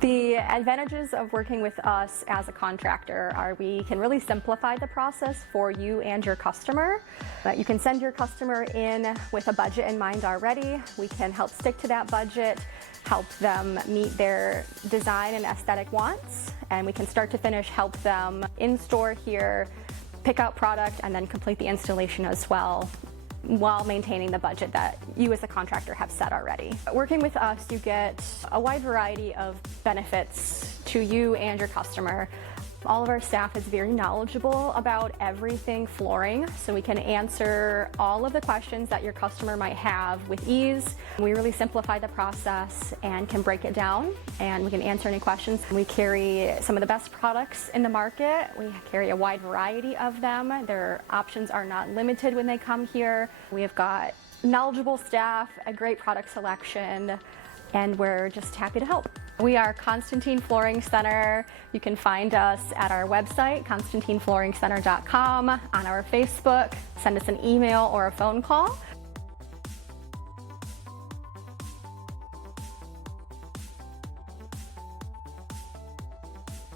The advantages of working with us as a contractor are we can really simplify the process for you and your customer. You can send your customer in with a budget in mind already. We can help stick to that budget, help them meet their design and aesthetic wants, and we can start to finish help them in-store here, pick out product, and then complete the installation as well, while maintaining the budget that you as a contractor have set already. Working with us, you get a wide variety of benefits to you and your customer. All of our staff is very knowledgeable about everything flooring, so we can answer all of the questions that your customer might have with ease. We really simplify the process and can break it down, and we can answer any questions. We carry some of the best products in the market. We carry a wide variety of them. Their options are not limited when they come here. We have got knowledgeable staff, a great product selection, and we're just happy to help. We are Constantine Flooring Center. You can find us at our website, constantineflooringcenter.com, on our Facebook. Send us an email or a phone call.